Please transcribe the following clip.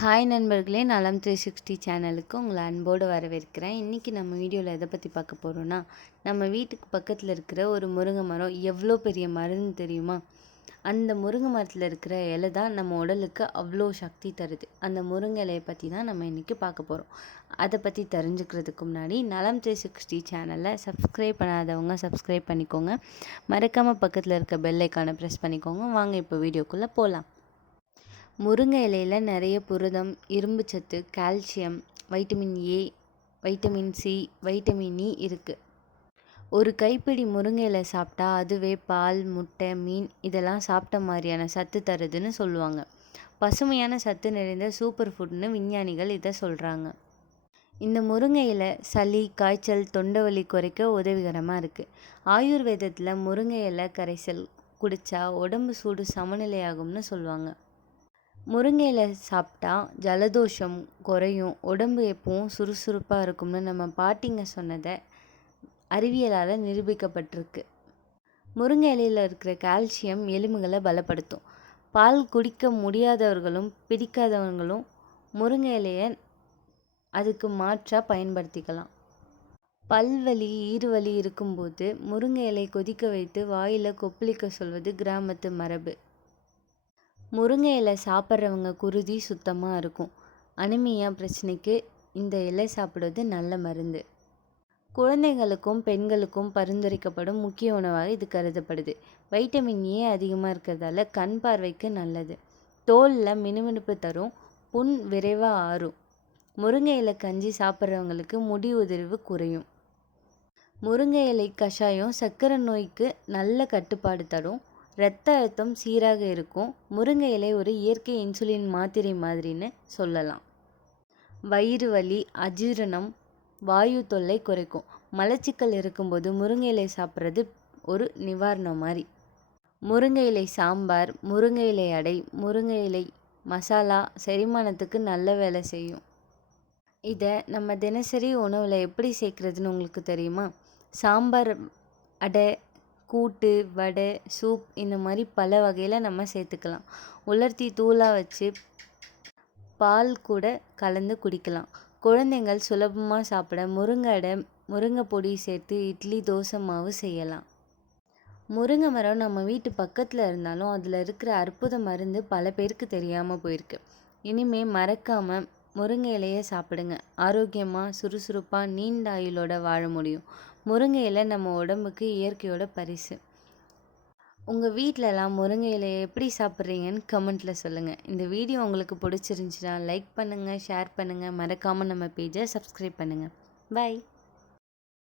Hi நண்பர்களே நலம் three sixty சேனலுக்கு உங்களை அன்போடு வரவேற்கிறேன். இன்றைக்கி நம்ம வீடியோவில் எதை பற்றி பார்க்க போகிறோன்னா நம்ம வீட்டுக்கு பக்கத்தில் இருக்கிற ஒரு முருங்கை மரம் எவ்வளோ பெரிய மருந்து தெரியுமா? அந்த முருங்கை மரத்தில் இருக்கிற இலை தான் நம்ம உடலுக்கு அவ்வளோ சக்தி தருது. அந்த முருங்கை இலையை பற்றி தான் நம்ம இன்றைக்கி பார்க்க போகிறோம் அதை பற்றி தெரிஞ்சுக்கிறதுக்கு முன்னாடி நலம் த்ரீ சிக்ஸ்டி சேனலை சப்ஸ்கிரைப் பண்ணாதவங்க சப்ஸ்கிரைப் பண்ணிக்கோங்க. மறக்காமல் பக்கத்தில் இருக்க பெல்லைக்கான ப்ரெஸ் பண்ணிக்கோங்க. வாங்க இப்போ வீடியோக்குள்ளே போகலாம். முருங்கை இலையில் நிறைய புரதம் இரும்புச்சத்து calcium vitamin A vitamin C vitamin e இ இருக்குது ஒரு கைப்பிடி முருங்கை இலை சாப்பிட்டா அதுவே பால் முட்டை மீன் இதெல்லாம் சாப்பிட்ட மாதிரியான சத்து தருதுன்னு சொல்லுவாங்க. பசுமையான சத்து நிறைந்த சூப்பர் ஃபுட்னு விஞ்ஞானிகள் இதை சொல்கிறாங்க இந்த முருங்கை இலை சளி காய்ச்சல் தொண்டை குறைக்க உதவிகரமாக இருக்குது ஆயுர்வேதத்தில் முருங்கை இலை கரைசல் குடித்தா உடம்பு சூடு சமநிலையாகும்னு சொல்லுவாங்க. முருங்கையில் சாப்பிட்டா ஜலதோஷம் குறையும் உடம்பு எப்பவும் சுறுசுறுப்பாக இருக்கும்னு நம்ம பாட்டிங்க சொன்னதை அறிவியலால் நிரூபிக்கப்பட்டிருக்கு. முருங்கை இலையில் இருக்கிற கால்சியம் எலும்புகளை பலப்படுத்தும். பால் குடிக்க முடியாதவர்களும் பிடிக்காதவர்களும் முருங்கை இலையை அதுக்கு மாற்றாக பயன்படுத்திக்கலாம். பல்வலி ஈறுவலி இருக்கும்போது முருங்கை இலை கொதிக்க வைத்து வாயில் கொப்பளிக்க சொல்வது கிராமத்து மரபு. முருங்கை இலை சாப்பிட்றவங்க குருதி சுத்தமாக இருக்கும். அனிமியா பிரச்சனைக்கு இந்த இலை சாப்பிடுவது நல்ல மருந்து. குழந்தைகளுக்கும் பெண்களுக்கும் பரிந்துரைக்கப்படும் முக்கிய உணவாக இது கருதப்படுது. வைட்டமின் ஏ அதிகமாக இருக்கிறதால கண் பார்வைக்கு நல்லது. தோலில் மினுமினுப்பு தரும் புண் விரைவாக ஆறும். முருங்கை இலை கஞ்சி சாப்பிட்றவங்களுக்கு முடி உதிர்வு குறையும். முருங்கை இலை கஷாயம் சர்க்கரை நோய்க்கு நல்ல கட்டுப்பாடு தரும். இரத்த அழுத்தம் சீராக இருக்கும். முருங்கை இலை ஒரு இயற்கை இன்சுலின் மாத்திரை மாதிரின்னு சொல்லலாம். வயிறு வலி அஜீரணம் வாயு தொல்லை குறைக்கும். மலச்சிக்கல் இருக்கும்போது முருங்கை இலை சாப்பிட்றது ஒரு நிவாரணம் மாதிரி. முருங்கை இலை சாம்பார் முருங்கை இலை அடை முருங்கை இலை மசாலா செரிமானத்துக்கு நல்ல வேலை செய்யும். இதை நம்ம தினசரி உணவில் எப்படி சேர்க்குறதுன்னு உங்களுக்கு தெரியுமா? சாம்பார் அடை கூட்டு வடை சூப் இந்த மாதிரி பல வகையில் நம்ம சேர்த்துக்கலாம். உலர்த்தி தூளாக வச்சு பால் கூட கலந்து குடிக்கலாம். குழந்தைங்கள் சுலபமாக சாப்பிட முருங்கை அடை முருங்கை பொடி சேர்த்து இட்லி தோசை மாவு செய்யலாம். முருங்கை மரம் நம்ம வீட்டு பக்கத்தில் இருந்தாலும் அதில் இருக்கிற அற்புத மருந்து பல பேருக்கு தெரியாமல் போயிருக்கு. இனிமேல் மறக்காமல் முருங்கை இலையை சாப்பிடுங்க. ஆரோக்கியமாக சுறுசுறுப்பாக நீண்ட ஆயுளோட வாழ முடியும். முருங்கை இலை நம்ம உடம்புக்கு இயற்கையோட பரிசு. உங்கள் வீட்டிலலாம் முருங்கை இலையை எப்படி சாப்பிட்றீங்கன்னு கமெண்ட்டில் சொல்லுங்கள் இந்த வீடியோ உங்களுக்கு பிடிச்சிருந்துச்சின்னா லைக் பண்ணுங்கள் ஷேர் பண்ணுங்கள் மறக்காமல் நம்ம பேஜை சப்ஸ்கிரைப் பண்ணுங்கள் பாய்